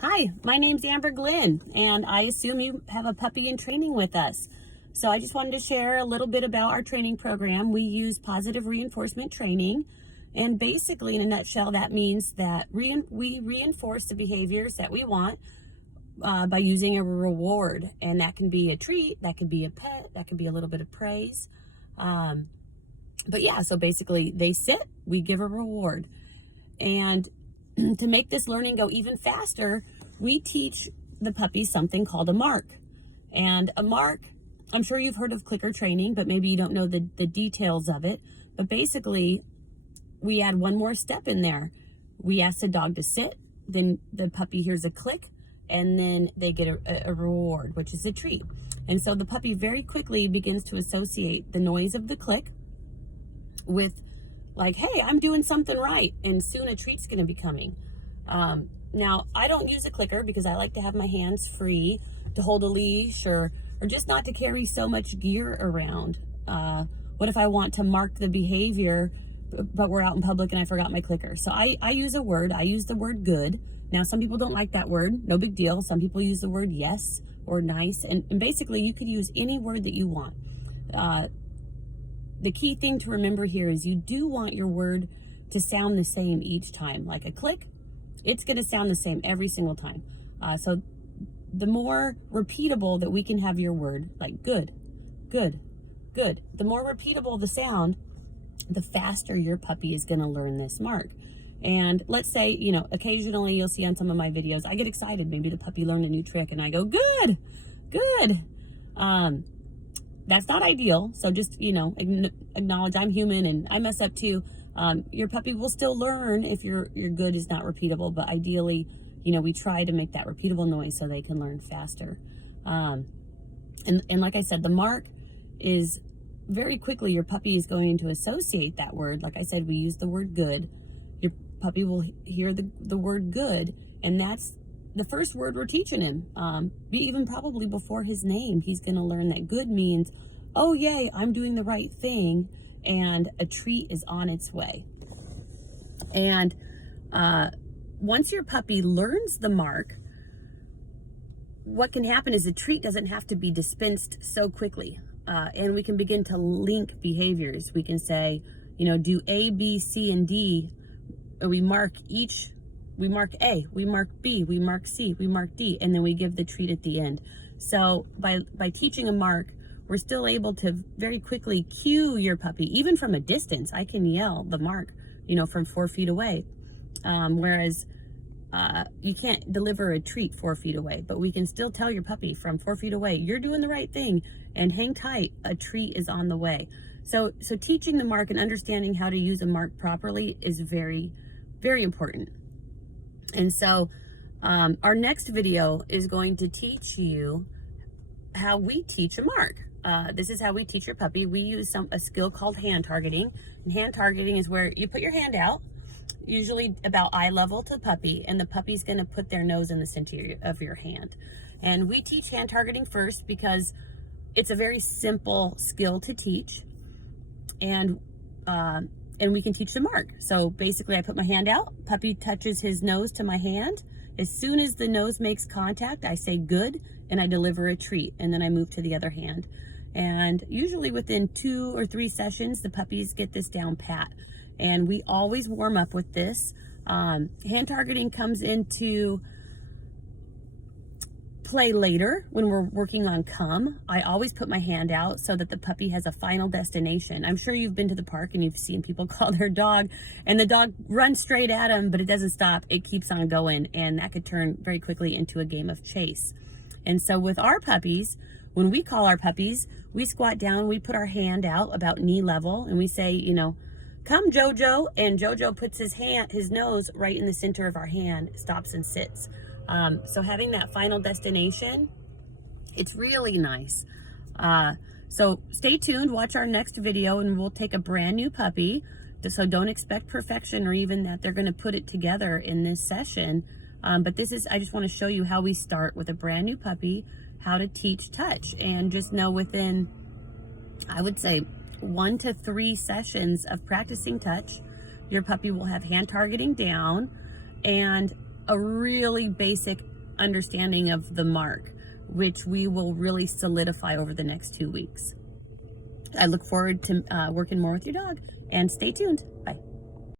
Hi, my name's Amber Glenn, and I assume you have a puppy in training with us. So I just wanted to share a little bit about our training program. We use positive reinforcement training, and basically in a nutshell, that means that we reinforce the behaviors that we want by using a reward, and that can be a treat, that could be a pet, that could be a little bit of praise. But yeah, so basically they sit, we give a reward. And to make this learning go even faster, we teach the puppies something called a mark. And a mark, I'm sure you've heard of clicker training, but maybe you don't know the details of it. But basically, we add one more step in there. We ask the dog to sit, then the puppy hears a click, and then they get a reward, which is a treat. And so the puppy very quickly begins to associate the noise of the click with, like, hey, I'm doing something right, and soon a treat's going to be coming. Now, I don't use a clicker because I like to have my hands free to hold a leash or just not to carry so much gear around. What if I want to mark the behavior, but we're out in public and I forgot my clicker? So I use a word. I use the word good. Now, some people don't like that word. No big deal. Some people use the word yes or nice. And basically, you could use any word that you want. The key thing to remember here is you do want your word to sound the same each time. Like a click, it's going to sound the same every single time. So the more repeatable that we can have your word, like good, good, good, the more repeatable the sound, the faster your puppy is going to learn this mark. And let's say, occasionally you'll see on some of my videos, I get excited. Maybe the puppy learned a new trick and I go, good, good. That's not ideal. So just, acknowledge I'm human and I mess up too. Your puppy will still learn if your good is not repeatable, but ideally, we try to make that repeatable noise so they can learn faster. And like I said, the mark is very quickly your puppy is going to associate that word. Like I said, we use the word good. Your puppy will hear the word good, and that's the first word we're teaching him. Even probably before his name, he's going to learn that good means, oh, yay, I'm doing the right thing, and a treat is on its way. And once your puppy learns the mark, what can happen is a treat doesn't have to be dispensed so quickly. And we can begin to link behaviors. We can say, do A, B, C, and D. Or we mark each. We mark A, we mark B, we mark C, we mark D, and then we give the treat at the end. So by teaching a mark, we're still able to very quickly cue your puppy, even from a distance. I can yell the mark, from 4 feet away. Whereas you can't deliver a treat 4 feet away, but we can still tell your puppy from 4 feet away, you're doing the right thing, and hang tight, a treat is on the way. So teaching the mark and understanding how to use a mark properly is very, very important. And so our next video is going to teach you how we teach a mark. This is how we teach your puppy. We use a skill called hand targeting. And hand targeting is where you put your hand out, usually about eye level to the puppy, and the puppy's going to put their nose in the center of your hand. And we teach hand targeting first because it's a very simple skill to teach. And we can teach the mark. So basically I put my hand out, puppy touches his nose to my hand. As soon as the nose makes contact, I say good, and I deliver a treat, and then I move to the other hand. And usually within 2 or 3 sessions, the puppies get this down pat. And we always warm up with this. Hand targeting comes into play later when we're working on come. I always put my hand out so that the puppy has a final destination. I'm sure you've been to the park and you've seen people call their dog and the dog runs straight at them, but it doesn't stop. It keeps on going, and that could turn very quickly into a game of chase. And so with our puppies, when we call our puppies, we squat down, we put our hand out about knee level, and we say, come Jojo, and Jojo puts his nose right in the center of our hand, stops and sits. So having that final destination, it's really nice. So stay tuned, watch our next video, and we'll take a brand new puppy. So don't expect perfection or even that they're going to put it together in this session. But I just want to show you how we start with a brand new puppy, how to teach touch, and just know within, I would say, 1 to 3 sessions of practicing touch, your puppy will have hand targeting down, and a really basic understanding of the mark, which we will really solidify over the next 2 weeks. I look forward to working more with your dog, and stay tuned. Bye.